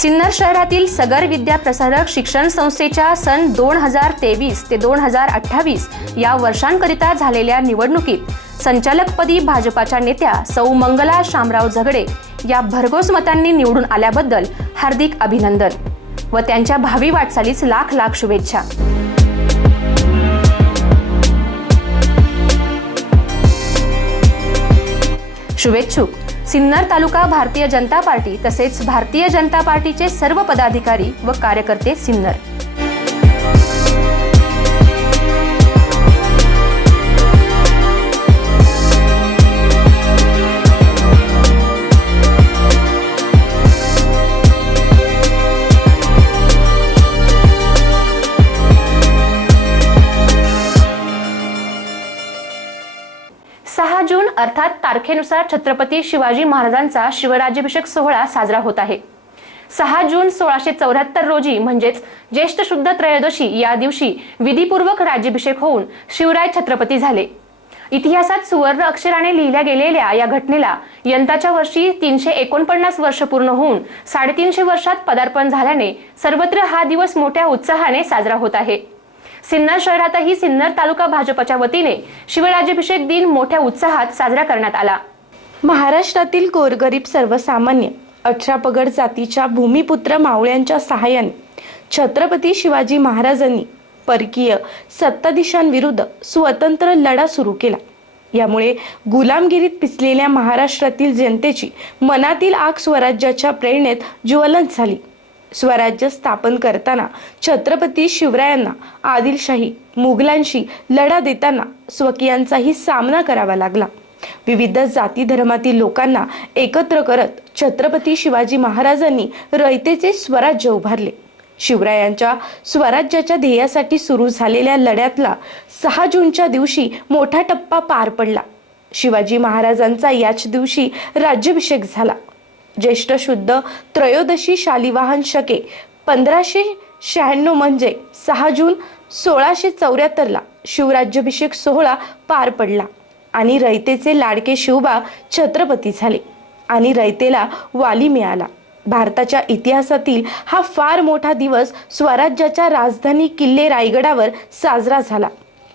सिन्नर शहरातील सगर विद्या प्रसारक शिक्षण संस्थेच्या सन दोन हजार तेवीस ते दोन हजार अठ्ठावीस या वर्षांकरिता झालेल्या निवडणुकीत संचालकपदी भाजपाच्या नेत्या सौ मंगला शामराव झगडे या भरघोस मतांनी निवडून आल्याबद्दल हार्दिक अभिनंदन व त्यांच्या भावी वाटचालीस लाख लाख शुभेच्छा. शुभेच्छुक. सिन्नर तालुका भारतीय जनता पार्टी तसेच भारतीय जनता पार्टीचे सर्व पदाधिकारी व कार्यकर्ते सिन्नर. अर्थात तारखेनुसार छत्रपती शिवाजी महाराजांचा शिवराज्याभिषेक सोहळा साजरा होत आहे. सहा जून सोळाशे चौऱ्याहत्तर रोजी म्हणजेच ज्येष्ठ शुद्ध त्रयोदशी या दिवशी विधीपूर्वक राज्याभिषेक होऊन शिवराय छत्रपती झाले. इतिहासात सुवर्ण अक्षराने लिहिल्या गेलेल्या या घटनेला यंदाच्या वर्षी तीनशे एकोणपन्नास वर्ष पूर्ण होऊन साडेतीनशे वर्षात पदार्पण झाल्याने सर्वत्र हा दिवस मोठ्या उत्साहाने साजरा होत आहे. सिन्नर शहरातही सिन्नर तालुका भाजपच्या वतीने शिवराज्याभिषेक दिन मोठ्या उत्साहात साजरा करण्यात आला. महाराष्ट्रातील गोरगरीब सर्वसामान्य अठरा पगड जातीच्या भूमिपुत्र मावळ्यांच्या सहाय्याने छत्रपती शिवाजी महाराजांनी परकीय सत्ताधीशांविरुद्ध स्वतंत्र लढा सुरू केला. यामुळे गुलामगिरीत पिचलेल्या महाराष्ट्रातील जनतेची मनातील आग स्वराज्याच्या प्रेरणेत ज्वलंत झाली. स्वराज्य स्थापन करताना छत्रपती शिवरायांना आदिलशाही मुघलांशी लढा देताना स्वकीयांचाही सामना करावा लागला. विविध जाती धर्मातील लोकांना एकत्र करत छत्रपती शिवाजी महाराजांनी रयतेचे स्वराज्य उभारले. शिवरायांच्या स्वराज्याच्या ध्येयासाठी सुरू झालेल्या लढ्यातला सहा जूनच्या दिवशी मोठा टप्पा पार पडला. शिवाजी महाराजांचा याच दिवशी राज्याभिषेक झाला. ज्येष्ठ शुद्ध त्रयोदशी शालिवाहन शके पंधराशे शहाण्णव म्हणजे सहा जून सोळाशे चौऱ्याहत्तरला शिवराज्याभिषेक सोहळा पार पडला आणि रयतेचे लाडके शिवबा छत्रपती झाले आणि रयतेला वाली मिळाला. भारताच्या इतिहासातील हा फार मोठा दिवस स्वराज्याच्या राजधानी किल्ले रायगडावर साजरा झाला.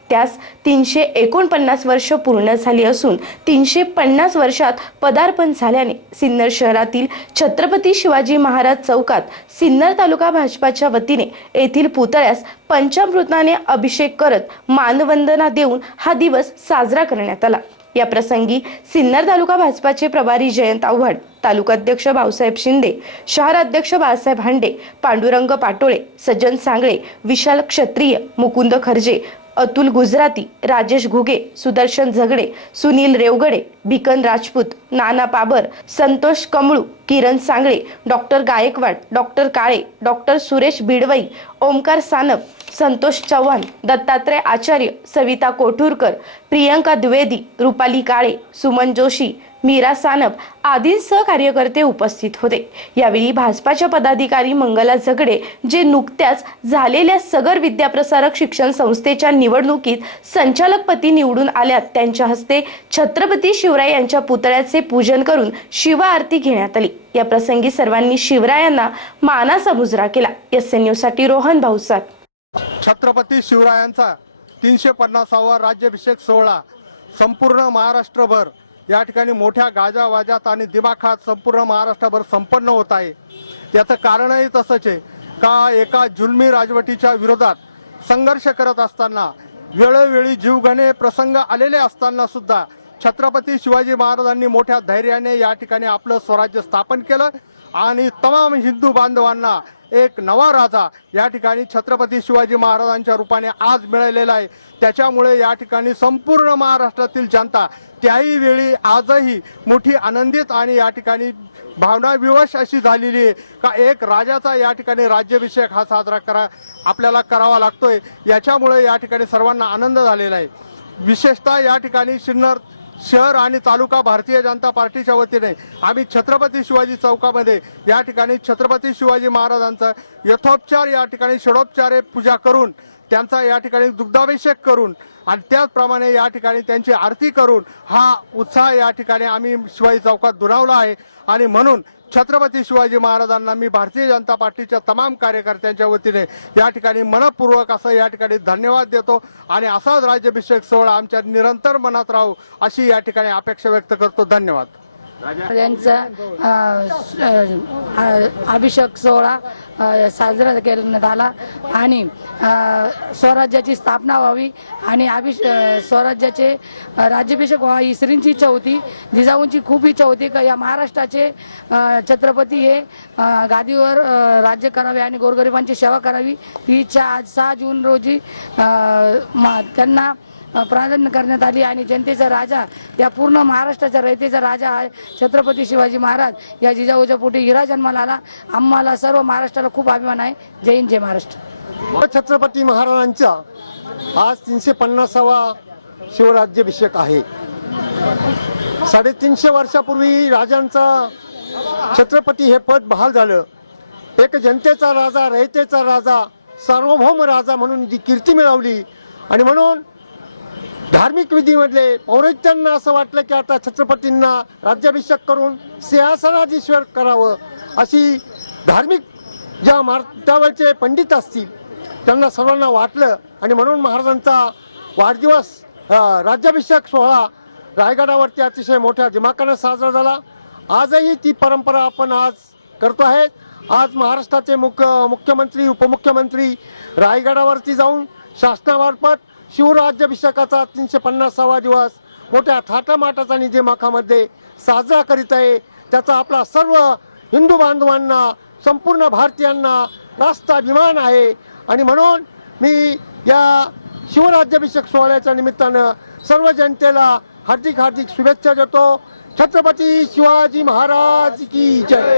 त्यास तीनशे एकोणपन्नास वर्ष पूर्ण झाली असून तीनशे पन्नास वर्षात पदार्पण झाल्याने सिन्नर शहरातील छत्रपती शिवाजी महाराज चौकात सिन्नर तालुका भाजपाच्या वतीने येथील पुतळ्यास पंचामृताने अभिषेक करत मानवंदना देऊन हा दिवस साजरा करण्यात आला. या प्रसंगी सिन्नर तालुका भाजपाचे प्रभारी जयंत आव्हाड तालुकाध्यक्ष भाऊसाहेब शिंदे शहर अध्यक्ष बाळासाहेब हांडे पांडुरंग पाटोळे सज्जन सांगळे विशाल क्षत्रिय Mukund खर्जे Atul Gujarati Rajesh Ghuge Sudarshan Zagade Sunil Revgade Bhikan Rajput Nana Pabar Santosh Kamalu Kiran Sangle doctor Gaikwad doctor Kale doctor Suresh Bidwai Omkar Sanap Santosh Chavan Dattatray Acharya Savita Kothurkar Priyanka Dwivedi Rupali Kale Suman Joshi Meera Sanap आदींसह कार्यकर्ते उपस्थित होते. यावेळी भाजपाच्या पदाधिकारी मंगला झगडे जे नुकत्याच झालेल्या सगर विद्याप्रसारक शिक्षण संस्थेच्या निवडणुकीत संचालकपती निवडून आल्यात. त्यांच्या हस्ते छत्रपती शिवराय यांच्या पुतळ्याचे पूजन करून शिवा आरती घेण्यात आली. या प्रसंगी सर्वांनी शिवरायांना मानाचा मुजरा केला. एस एनसाठी रोहन भाऊसात. छत्रपती शिवरायांचा तीनशे पन्नासावा राज्याभिषेक सोहळा संपूर्ण महाराष्ट्रभर या ठिकाणी मोठ्या गाजावाजात आणि दिमाखात संपूर्ण महाराष्ट्रभर संपन्न होत आहे. याचं कारणही तसंच आहे. का एका जुलमी राजवटीच्या विरोधात संघर्ष करत असताना वेळोवेळी जीवघणे प्रसंग आलेले असताना सुद्धा छत्रपती शिवाजी महाराजांनी मोठ्या धैर्याने या ठिकाणी आपलं स्वराज्य स्थापन केलं आणि तमाम हिंदू बांधवांना एक नवा राजा या ठिकाणी छत्रपती शिवाजी महाराजांच्या रूपाने आज मिळालेला आहे. त्याच्यामुळे या ठिकाणी संपूर्ण महाराष्ट्रातील जनता त्याही वेळी आजही मोठी आनंदित आणि या ठिकाणी भावना विवश अशी झालेली आहे का एक राजाचा या ठिकाणी राज्याभिषेक हा साजरा करा आपल्याला करावा लागतोय. याच्यामुळे या ठिकाणी सर्वांना आनंद झालेला आहे. विशेषतः या ठिकाणी सिन्नर शहर आणि तालुका भारतीय जनता पार्टीच्या वतीने आम्ही छत्रपती शिवाजी चौकामध्ये या ठिकाणी छत्रपती शिवाजी महाराजांचं यथोपचार या ठिकाणी षडोपचारे पूजा करून त्यांचा या ठिकाणी दुग्धाभिषेक करून आणि त्याचप्रमाणे या ठिकाणी त्यांची आरती करून हा उत्साह या ठिकाणी आम्ही शिवाजी चौकात दुरावला आहे. आणि म्हणून छत्रपती शिवाजी महाराजांना मी भारतीय जनता पार्टीच्या तमाम कार्यकर्त्यांच्या वतीने या ठिकाणी मनपूर्वक असं या ठिकाणी धन्यवाद देतो आणि असाच राज्याभिषेक सोहळा आमच्या निरंतर मनात राहू अशी या ठिकाणी अपेक्षा व्यक्त करतो. धन्यवाद. त्यांचा अभिषेक सोहळा साजरा करण्यात आला आणि स्वराज्याची स्थापना व्हावी आणि अभिष स्वराज्याचे राज्याभिषेक व्हावा ही श्रींची इच्छा होती. जिजाऊंची खूप इच्छा होती का या महाराष्ट्राचे छत्रपती हे गादीवर राज्य करावे आणि गोरगरिबांची सेवा करावी. ही इच्छा आज सहा जून रोजी मा- त्यांना प्राधान्य करण्यात आली आणि जनतेचा राजा या पूर्ण महाराष्ट्राच्या रयतेचा राजा आहे छत्रपती शिवाजी महाराज. या जिजाऊच्या पोटी हिरा जन्माला आला. आम्हाला सर्व महाराष्ट्राला खूप अभिमान आहे. जय हिंद जय महाराष्ट्र. छत्रपती महाराजांचा आज तीनशे पन्नासावा शिवराज्याभिषेक आहे. साडेतीनशे वर्षापूर्वी राजांचा छत्रपती हे पद बहाल झालं. एक जनतेचा राजा रयतेचा राजा सार्वभौम राजा म्हणून जी कीर्ती मिळवली. आणि म्हणून धार्मिक विधीमधले पौरोहित्यांना असं वाटलं की आता छत्रपतींना राज्याभिषेक करून सिंहासनाधीश्वर करावं अशी धार्मिक ज्या मार त्यावेळचे पंडित असतील त्यांना सर्वांना वाटलं. आणि म्हणून महाराजांचा वाढदिवस राज्याभिषेक सोहळा रायगडावरती अतिशय मोठ्या दिमाखानं साजरा झाला. आजही ती परंपरा आपण आज करतो आहे. आज महाराष्ट्राचे मुख्य मुख्यमंत्री उपमुख्यमंत्री रायगडावरती जाऊन शासनामार्फत शिवराज्याभिषेकाचा तीनशे पन्नासावा दिवस. मोठ्या थाटामाटाचा आणि दिमाखामध्ये साजरा करीत आहे. त्याचा आपला सर्व हिंदू बांधवांना संपूर्ण भारतीयांना रास्ताभिमान आहे. आणि म्हणून मी या शिवराज्याभिषेक सोहळ्याच्या निमित्तानं सर्व जनतेला हार्दिक हार्दिक शुभेच्छा देतो. छत्रपती शिवाजी महाराज की जय.